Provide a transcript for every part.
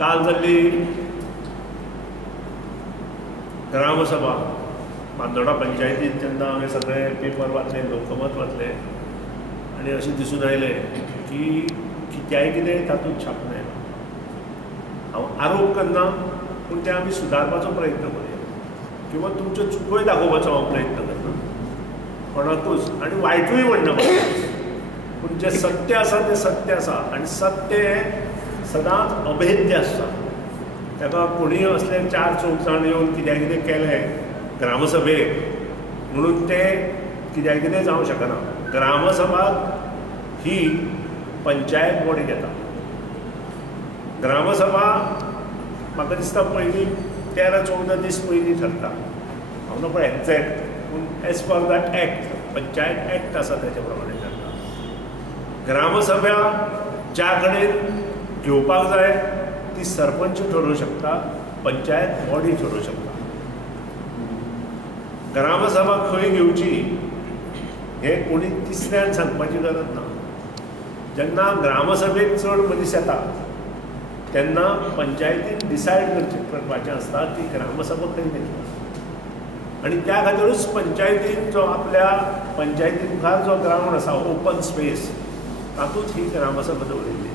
काल जाल्ली ग्रामसभा बांदोडा पंचायतीत जेन्ना हांवें सगळे पेपर वाचले, लोकमत वाचले आनी अशें दिसून आयलें की कित्याय कितें तातूंत छापून येना. हांव आरोप करना, पूण तें आमी सुदारपाचो प्रयत्न करूया किंवा तुमच्यो चुकोय दाखोवपाचो हांव प्रयत्न करना कोणाकूच, आनी वायटूय म्हणना. पूण जें सत्य आसा तें सत्य आसा, आनी सत्य हें सदांच अभेद्य आसता. ताका कोणीय असले 4-4 जाण येवन कित्याक कितें केलें ग्रामसभेक म्हणून तें कित्याक कितें जावंक शकना. ग्रामसभा ही पंचायत बॉडी घेता. ग्रामसभा म्हाका दिसता पयलीं 13-14 दीस पयलीं ठरता. हांव नकळो एक्झॅक्ट, पूण as per the act, panchayat act आसा तेच्या प्रमाणे ठरता. ग्रामसभा ज्या कडेन घेवपाक जाय ती सरपंच ठरोवंक शकता, पंचायत बॉडी ठरोवंक शकता. ग्रामसभा खंय घेवची हें कोणी तिसऱ्यान सांगपाची गरज ना. जेन्ना ग्रामसभेक चड मनीस येता तेन्ना पंचायतीन डिसायड करपाचें आसता की ग्रामसभा खंय घेतली. आनी त्या खातीरूच पंचायतीन जो आपल्या पंचायती मुखार जो ग्रावंड आसा, ओपन स्पेस, तातूंत ही ग्रामसभा दवरिल्ली.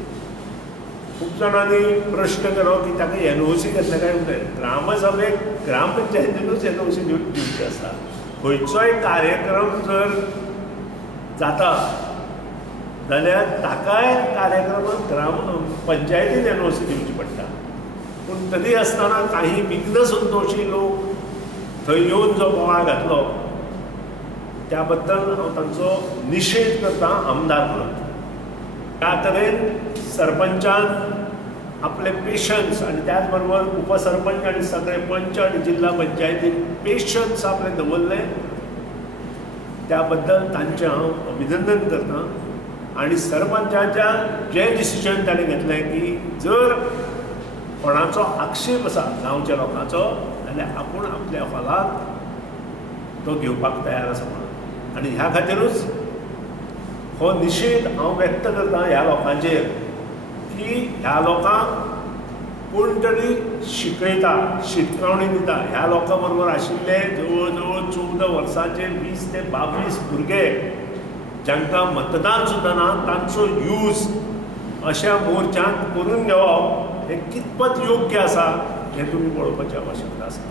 खूब जाणांनी प्रश्न केलो की ताका एनओसी घेतले काय म्हणटात. ग्रामसभेक ग्रामपंचायतीनूच एनओसी दिवची आसता. खंयचोय कार्यक्रम जर जाता जाल्यार ताकाय कार्यक्रमाक पंचायतीन एनओसी दिवची पडटा. पूण तरी आसतना काही विघ्न संतोशी लोक थंय येवन जो बोवाळ घातलो त्या बद्दल हांव तांचो निशेध करता आमदार म्हणून. त्या तरेन सरपंचान आपले पेशन्स आनी त्याच बरोबर उपसरपंच आनी सगळे पंच आनी जिल्हा पंचायतीन पेशन्स आपले दवरले, त्या बद्दल तांचें हांव अभिनंदन करता. आनी सरपंचाच्या जे डिसिजन ताणें घेतलें की जर कोणाचो आक्षेप आसा गांवच्या लोकांचो जाल्यार आपूण आपल्या हॉलांत तो घेवपाक तयार आसा म्हणून. आनी ह्या खातीरूच हो निशेध हांव व्यक्त करता ह्या लोकांचेर की ह्या लोकांक कोण तरी शिकयता, शिटकावणी दिता. ह्या लोकां बरोबर आशिल्ले जवळ जवळ 14 वर्सांचे 20 ते 22 भुरगे जांकां मतदान सुद्दां ना, तांचो यूज अशा मोर्चांत करून घेवप हें कितपत योग्य आसा हें तुमी पळोवपाची आवश्यकता आसा.